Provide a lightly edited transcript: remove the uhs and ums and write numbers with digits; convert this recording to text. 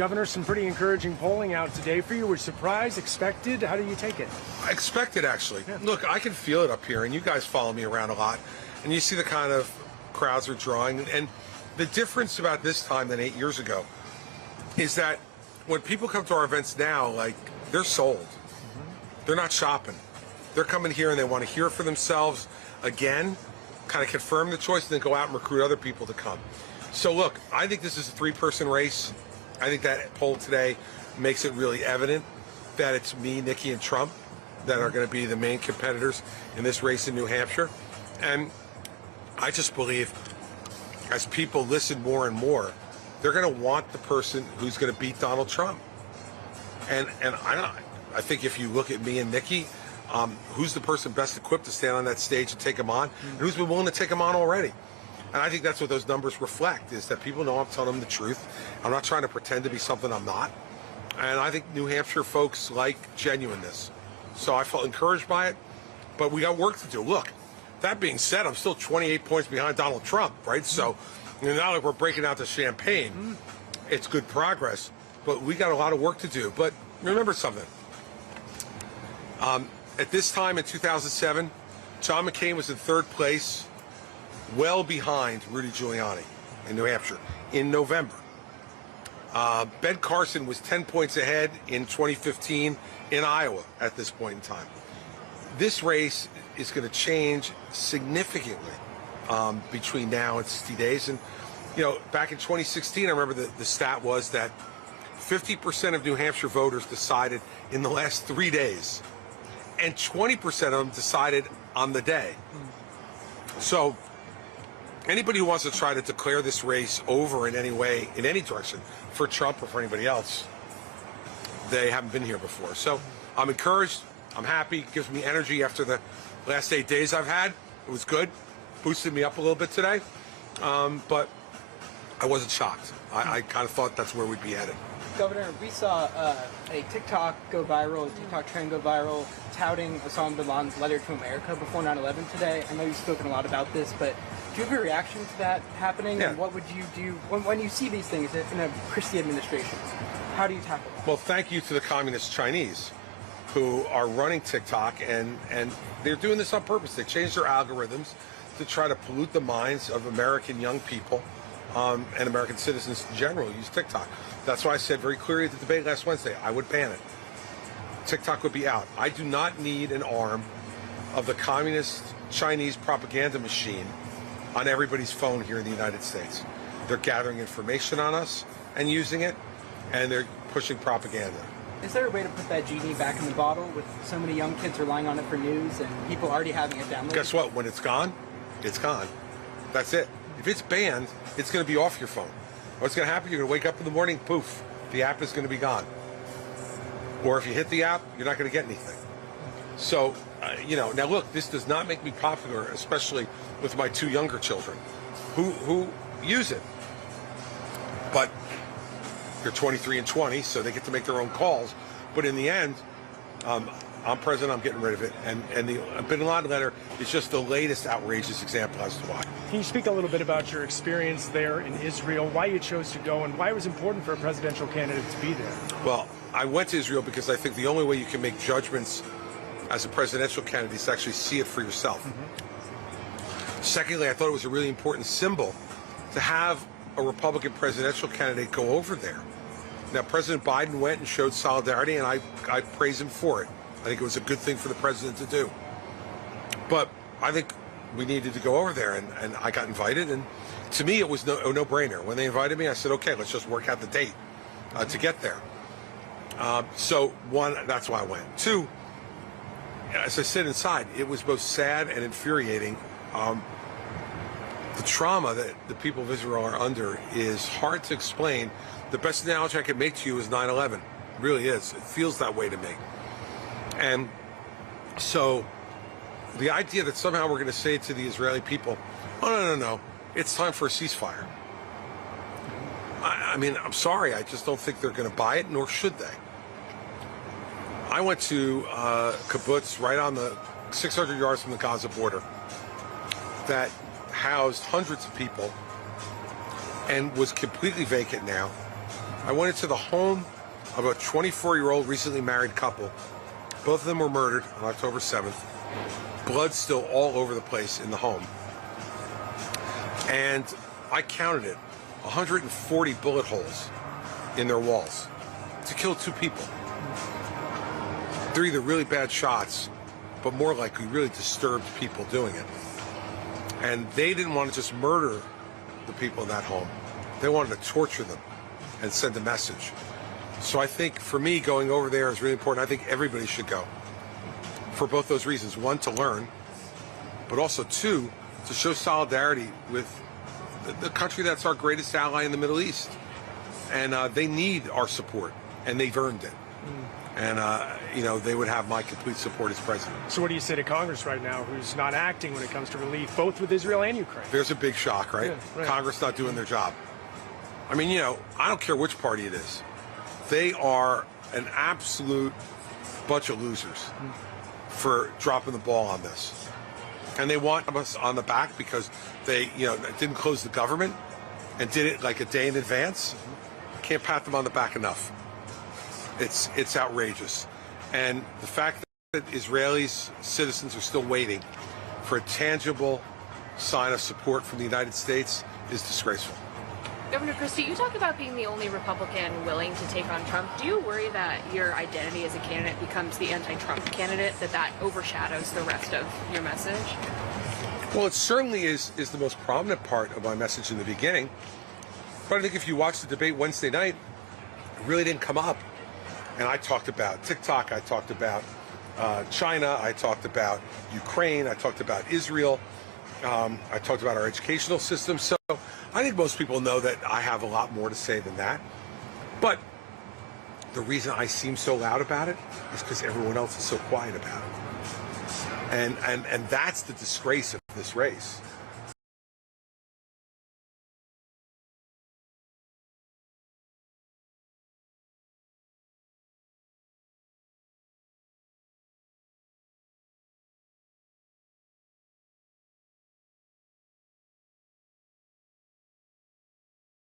Governor, some pretty encouraging polling out today for you. Were you surprised, expected? How do you take it? I expected, actually. Yeah. Look, I can feel it up here, and you guys follow me around a lot, and you see the kind of crowds we're drawing. And the difference about this time than 8 years ago is that when people come to our events now, like, they're sold. Mm-hmm. They're not shopping. They're coming here and they want to hear for themselves again, kind of confirm the choice, and then go out and recruit other people to come. So look, I think this is a three-person race. I think that poll today makes it really evident that it's me, Nikki, and Trump that are going to be the main competitors in this race in New Hampshire. And I just believe as people listen more and more, they're going to want the person who's going to beat Donald Trump. And I think if you look at me and Nikki, who's the person best equipped to stand on that stage and take him on, and who's been willing to take him on already? And I think that's what those numbers reflect, is that people know I'm telling them the truth. I'm not trying to pretend to be something I'm not. And I think New Hampshire folks like genuineness. So I felt encouraged by it, but we got work to do. Look, that being said, I'm still 28 points behind Donald Trump, right? So not like we're breaking out the champagne. It's good progress, but we got a lot of work to do. But remember something. At this time in 2007, John McCain was in third place, well behind Rudy Giuliani in New Hampshire in November. Ben Carson was 10 points ahead in 2015 in Iowa at this point in time. This race is going to change significantly between now and 60 days. And, you know, back in 2016, I remember the stat was that 50% of New Hampshire voters decided in the last 3 days, and 20% of them decided on the day. So anybody who wants to try to declare this race over in any way, in any direction, for Trump or for anybody else, they haven't been here before. So I'm encouraged. I'm happy. It gives me energy after the last 8 days I've had. It was good. Boosted me up a little bit today. But I wasn't shocked. I kind of thought that's where we'd be headed. Governor, we saw a TikTok go viral, a TikTok trend go viral, touting Osama bin Laden's letter to America before 9/11 today. I know you've spoken a lot about this, but do you have a reaction to that happening? Yeah. And what would you do when you see these things in a Christie administration? How do you tackle that? Well, thank you to the communist Chinese who are running TikTok, and they're doing this on purpose. They changed their algorithms to try to pollute the minds of American young people and American citizens in general use TikTok. That's why I said very clearly at the debate last Wednesday, I would ban it. TikTok would be out. I do not need an arm of the communist Chinese propaganda machine on everybody's phone here in the United States. They're gathering information on us and using it, and they're pushing propaganda. Is there a way to put that genie back in the bottle with so many young kids relying on it for news and people already having it downloaded? Guess what? When it's gone, it's gone. That's it. If it's banned, it's going to be off your phone. What's going to happen? You're going to wake up in the morning, poof, the app is going to be gone. Or if you hit the app, you're not going to get anything. So, you know, now look, this does not make me popular, especially with my two younger children who use it. But they're 23 and 20, so they get to make their own calls. But in the end, I'm president, I'm getting rid of it. And the bin Laden letter is just the latest outrageous example as to why. Can you speak a little bit about your experience there in Israel, why you chose to go, and why it was important for a presidential candidate to be there? Well, I went to Israel because I think the only way you can make judgments as a presidential candidate is to actually see it for yourself. Mm-hmm. Secondly, I thought it was a really important symbol to have a Republican presidential candidate go over there. Now, President Biden went and showed solidarity, and I praise him for it. I think it was a good thing for the president to do. But I think we needed to go over there, and I got invited, and to me it was a no-brainer. When they invited me, I said, okay, let's just work out the date to get there. So, one, that's why I went. Two, as I said inside, it was both sad and infuriating. The trauma that the people of Israel are under is hard to explain. The best analogy I can make to you is 9/11. It really is. It feels that way to me. And so the idea that somehow we're going to say to the Israeli people, oh, no, it's time for a ceasefire. I mean, I'm sorry, I just don't think they're going to buy it, nor should they. I went to kibbutz right on the 600 yards from the Gaza border that housed hundreds of people and was completely vacant now. I went into the home of a 24-year-old recently married couple. Both of them were murdered on October 7th. Blood still all over the place in the home. And I counted it, 140 bullet holes in their walls to kill 2 people. They're either really bad shots, but more likely really disturbed people doing it. And they didn't want to just murder the people in that home. They wanted to torture them and send a message. So I think for me, going over there is really important. I think everybody should go for both those reasons. 1, to learn, but also 2, to show solidarity with the country that's our greatest ally in the Middle East. And they need our support, and they've earned it. And, you know, they would have my complete support as president. So what do you say to Congress right now, who's not acting when it comes to relief, both with Israel and Ukraine? There's a big shock, right? Yeah, right. Congress not doing their job. I mean, you know, I don't care which party it is. They are an absolute bunch of losers for dropping the ball on this. And they want us on the back because they, you know, didn't close the government and did it like a day in advance. Can't pat them on the back enough. It's outrageous. And the fact that Israelis, citizens are still waiting for a tangible sign of support from the United States is disgraceful. Governor Christie, you talk about being the only Republican willing to take on Trump. Do you worry that your identity as a candidate becomes the anti-Trump candidate, that overshadows the rest of your message? Well, it certainly is the most prominent part of my message in the beginning. But I think if you watch the debate Wednesday night, it really didn't come up. And I talked about TikTok, I talked about China, I talked about Ukraine, I talked about Israel, I talked about our educational system. So I think most people know that I have a lot more to say than that. But the reason I seem so loud about it is because everyone else is so quiet about it. And that's the disgrace of this race.